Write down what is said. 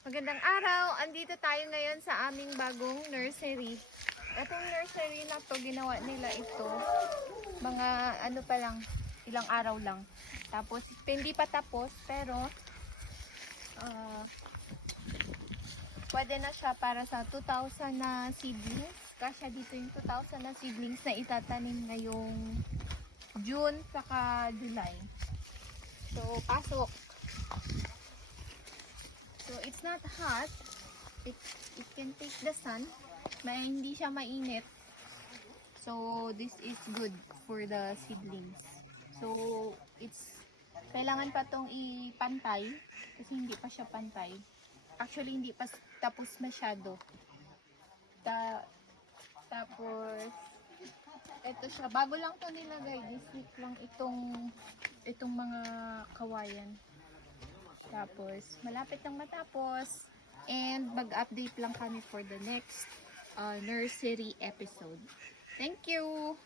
Magandang araw! Andito tayo ngayon sa aming bagong nursery. Itong nursery na to, ginawa nila ito. Mga ano pa lang, ilang araw lang. Tapos, hindi pa tapos, pero pwede na siya para sa 2,000 na seedlings. Kasya dito yung 2,000 na seedlings na itatanim ngayong June saka July. So, pasok! So, it's not hot. It can take the sun. Hindi siya mainit. So, this is good for the seedlings. So, kailangan pa tong ipantay. Kasi hindi pa siya pantay. Actually, hindi pa tapos masyado. Tapos, ito siya. Bago lang to nilagay. This week lang itong mga kawayan. Tapos, malapit nang matapos. And mag-update lang kami for the next nursery episode. Thank you!